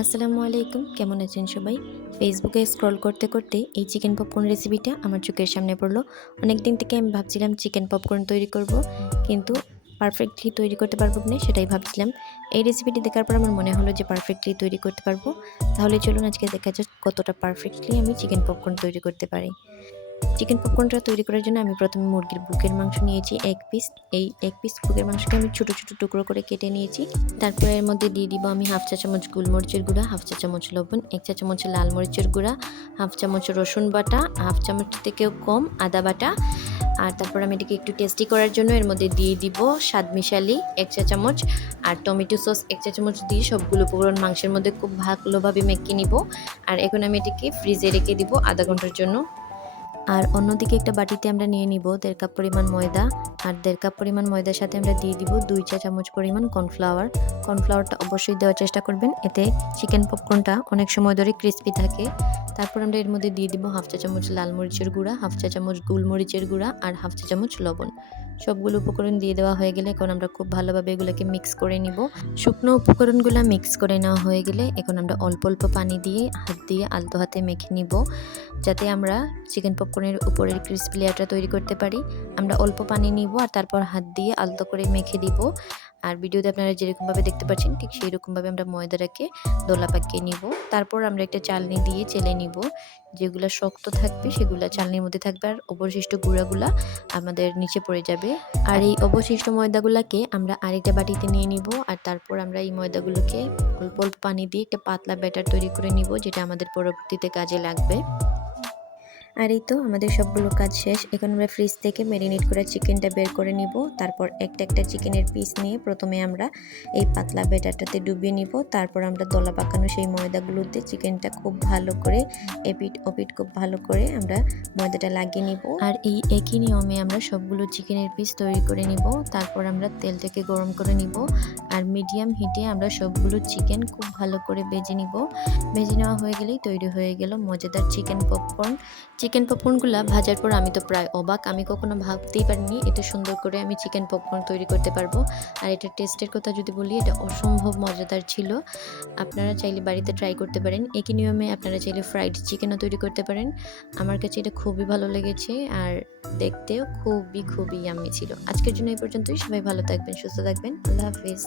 আসসালামু আলাইকুম, কেমন আছেন সবাই? ফেসবুকে স্ক্রল করতে করতে এই চিকেন পপকর্ন রেসিপিটা আমার চোখের সামনে পড়লো। অনেক দিন থেকে আমি ভাবছিলাম চিকেন পপকর্ন তৈরি করব, কিন্তু পারফেক্টলি তৈরি করতে পারবো কি না সেটাই ভাবছিলাম। এই রেসিপিটি দেখার পর আমার মনে হলো যে পারফেক্টলি তৈরি করতে পারবো। তাহলে চলুন আজকে দেখা যাক কতটা পারফেক্টলি আমি চিকেন পপকর্ন তৈরি করতে পারি। চিকেন পপকর্নটা তৈরি করার জন্য আমি প্রথমে মুরগির বুকের মাংস নিয়েছি ১ পিস। এই ১ পিস বুকের মাংসকে আমি ছোট ছোট টুকরো করে কেটে নিয়েছি। তারপরে এর মধ্যে দিয়ে দিব আমি 1/2 চা চামচ গোলমরিচের গুঁড়া, 1/2 চা চামচ লবণ, 1 চা চামচ লাল মরিচের গুঁড়া, 1/2 চামচ রসুন বাটা, 1/2 চামচ থেকেও কম আদা বাটা। আর তারপর আমি এটাকে একটু টেস্টি করার জন্য এর মধ্যে দিয়ে দিব স্বাদ মিশালি 1 চা চামচ আর টমেটো সস 1 চা চামচ দিয়ে সবগুলো উপকরণ মাংসের মধ্যে খুব ভালোভাবে মেখে নিব। আর এখন আমি এটাকে ফ্রিজে রেখে দিব আধা ঘন্টার জন্য। আর অন্যদিকে একটা বাটিতে আমরা নিয়ে নিব 1.5 কাপ পরিমাণ ময়দা। আর 1.5 কাপ পরিমাণ ময়দার সাথে আমরা দিয়ে দিব 2 চা চামচ পরিমাণ কর্নফ্লাওয়ার। কর্নফ্লাওয়ারটা অবশ্যই দেওয়ার চেষ্টা করবেন, এতে চিকেন পপকর্নটা অনেক সময় ধরে ক্রিস্পি থাকে। তারপর আমরা এর মধ্যে দিয়ে দিব 1/2 চা চামচ লাল মরিচের গুঁড়া, 1/2 চা চামচ গোলমরিচের গুঁড়া আর 1/2 চা চামচ লবণ। সবগুলো উপকরণ দিয়ে দেওয়া হয়ে গেলে এখন আমরা খুব ভালোভাবে এগুলোকে মিক্স করে নিব। শুকনো উপকরণগুলো মিক্স করে নেওয়া হয়ে গেলে এখন আমরা অল্প অল্প পানি দিয়ে হাত দিয়ে আলতো হাতে মেখে নিব, যাতে আমরা চিকেন পপকর্নের উপরের ক্রিস্পি লেয়ারটা তৈরি করতে পারি। আমরা অল্প পানি নিব আর তারপর হাত দিয়ে আলতো করে মেখে দিব। আর ভিডিওতে আপনারা যেরকমভাবে দেখতে পাচ্ছেন ঠিক সেই রকমভাবে আমরা ময়দাটাকে দোলা পাকিয়ে নিব। তারপর আমরা একটা চালনি দিয়ে চেলে নিব। যেগুলো শক্ত থাকবে সেগুলো চালনির মধ্যে থাকবে আর অবশিষ্ট গুঁড়াগুলা আমাদের নিচে পড়ে যাবে। আর এই অবশিষ্ট ময়দাগুলোকে আমরা আরেকটা বাটিতে নিয়ে নিব। আর তারপর আমরা এই ময়দাগুলোকে অল্প অল্প পানি দিয়ে একটা পাতলা ব্যাটার তৈরি করে নিব, যেটা আমাদের পরবর্তীতে কাজে লাগবে। আর এই তো আমাদের সবগুলো কাজ শেষ। এখন আমরা ফ্রিজ থেকে ম্যারিনেট করা চিকেনটা বের করে নিব। তারপর একটা একটা চিকেনের পিস নিয়ে প্রথমে আমরা এই পাতলা ব্যাটারটাতে ডুবিয়ে নিব। তারপর আমরা দলা পাকানো সেই ময়দাগুলোতে চিকেনটা খুব ভালো করে এপিট ওপিট খুব ভালো করে আমরা ময়দাটা লাগিয়ে নিব। আর এই একই নিয়মে আমরা সবগুলো চিকেনের পিস তৈরি করে নিব। তারপর আমরা তেলটাকে গরম করে নিব আর মিডিয়াম হিটে আমরা সবগুলো চিকেন খুব ভালো করে ভেজে নিব। ভেজে নেওয়া হয়ে গেলেই তৈরি হয়ে গেল মজাদার চিকেন পপকর্ন। চিকেন পপকর্নগুলো ভাজার পর আমি তো প্রায় অবাক, আমি কখনো ভাবতেই পারিনি এত সুন্দর করে আমি চিকেন পপকর্ন তৈরি করতে পারবো। আর এটার টেস্টের কথা যদি বলি, এটা অসম্ভব মজাদার ছিল। আপনারা চাইলে বাড়িতে ট্রাই করতে পারেন। একই নিয়মে আপনারা চাইলে ফ্রাইড চিকেনও তৈরি করতে পারেন। আমার কাছে এটা খুবই ভালো লেগেছে আর দেখতেও খুবই খুবই ইয়াম্মি ছিল। আজকের জন্য এই পর্যন্তই। সবাই ভালো থাকবেন, সুস্থ থাকবেন। আল্লাহ হাফিজ।